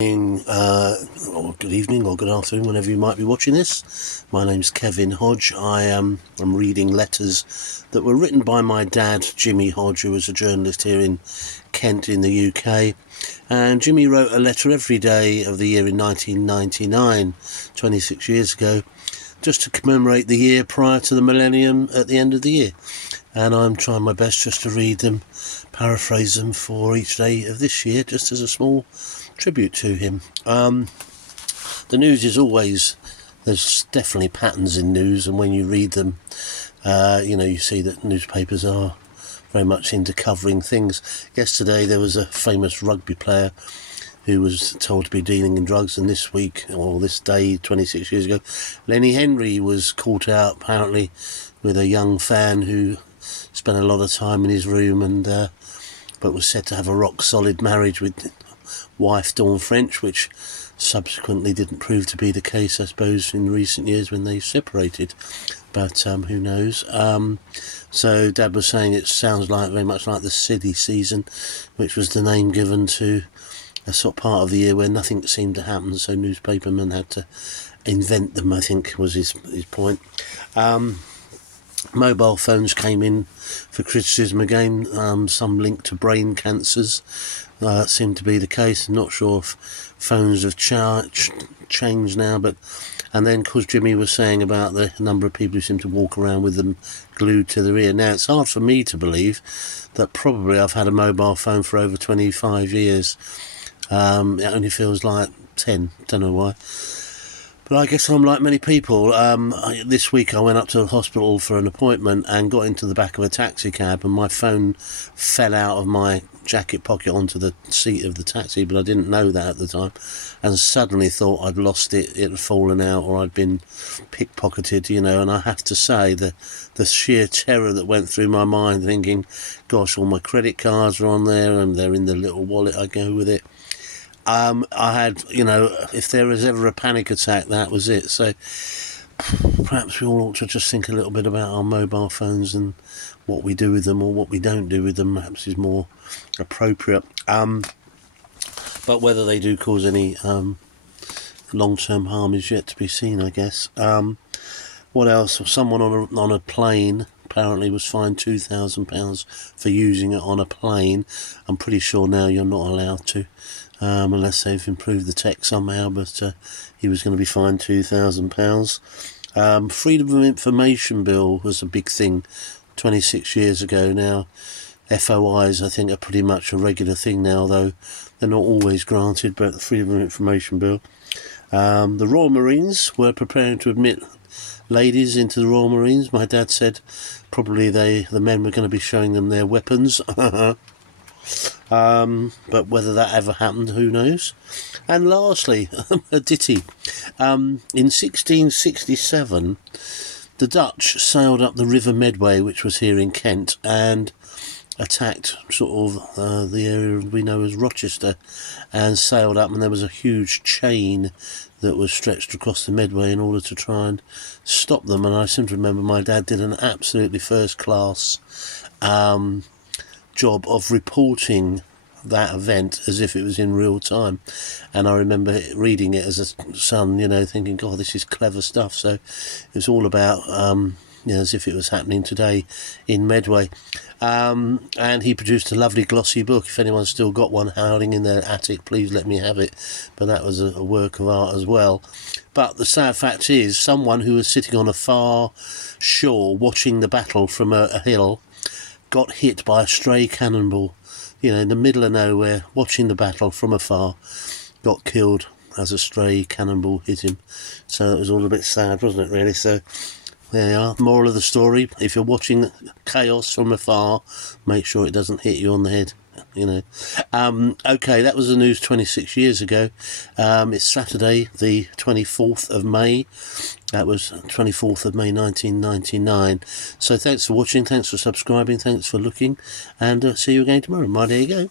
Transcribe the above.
Or good evening or good afternoon, whenever you might be watching this. My name's Kevin Hodge. I'm reading letters that were written by my dad, Jimmy Hodge, who was a journalist here in Kent in the UK. And Jimmy wrote a letter every day of the year in 1999, 26 years ago, just to commemorate the year prior to the millennium at the end of the year. And I'm trying my best just to read them, paraphrase them for each day of this year, just as a small tribute to him. The news is always, there's definitely patterns in news, and when you read them, you see that newspapers are very much into covering things. Yesterday there was a famous rugby player who was told to be dealing in drugs, and this week, or this day 26 years ago, Lenny Henry was caught out apparently with a young fan who spent a lot of time in his room, and but was said to have a rock solid marriage with wife Dawn French, which subsequently didn't prove to be the case, I suppose, in recent years when they separated. But who knows? So Dad was saying it sounds very much like the silly season, which was the name given to a sort of part of the year where nothing seemed to happen, so newspapermen had to invent them, I think was his point. Mobile phones came in for criticism again, some link to brain cancers. That seemed to be the case. I'm not sure if phones have changed now, and then because Jimmy was saying about the number of people who seem to walk around with them glued to their ear. Now, it's hard for me to believe that probably I've had a mobile phone for over 25 years. It only feels like 10, don't know why. But I guess I'm like many people. This week I went up to the hospital for an appointment and got into the back of a taxi cab, and my phone fell out of my jacket pocket onto the seat of the taxi, but I didn't know that at the time, and suddenly thought I'd lost it, it had fallen out, or I'd been pickpocketed, and I have to say the sheer terror that went through my mind, thinking, gosh, all my credit cards are on there and they're in the little wallet I go with it. I had, if there was ever a panic attack, that was it. So perhaps we all ought to just think a little bit about our mobile phones and what we do with them or what we don't do with them, perhaps is more appropriate. But whether they do cause any long-term harm is yet to be seen, I guess. What else? Someone on a plane apparently was fined £2,000 for using it on a plane. I'm pretty sure now you're not allowed to, unless they've improved the tech somehow, but he was going to be fined £2,000. Freedom of Information Bill was a big thing 26 years ago now. FOIs, I think, are pretty much a regular thing now, though they're not always granted, but the Freedom of Information Bill. The Royal Marines were preparing to admit ladies into the Royal Marines. My dad said probably the men were going to be showing them their weapons. But whether that ever happened, who knows? And lastly, a ditty. In 1667, the Dutch sailed up the River Medway, which was here in Kent, and attacked sort of the area we know as Rochester, and sailed up, and there was a huge chain that was stretched across the Medway in order to try and stop them. And I seem to remember my dad did an absolutely first-class job of reporting that event as if it was in real time, and I remember reading it as a son, thinking, God, this is clever stuff. So it was all about as if it was happening today in Medway. And he produced a lovely glossy book. If anyone's still got one howling in their attic, please let me have it. But that was a work of art as well. But the sad fact is, someone who was sitting on a far shore watching the battle from a hill got hit by a stray cannonball, in the middle of nowhere, watching the battle from afar, got killed as a stray cannonball hit him. So it was all a bit sad, wasn't it, really? So there you are. Moral of the story, if you're watching chaos from afar, make sure it doesn't hit you on the head. Okay, that was the news 26 years ago. It's Saturday, the 24th of May. That was 24th of May 1999. So thanks for watching, thanks for subscribing, thanks for looking, and see you again tomorrow. There you go.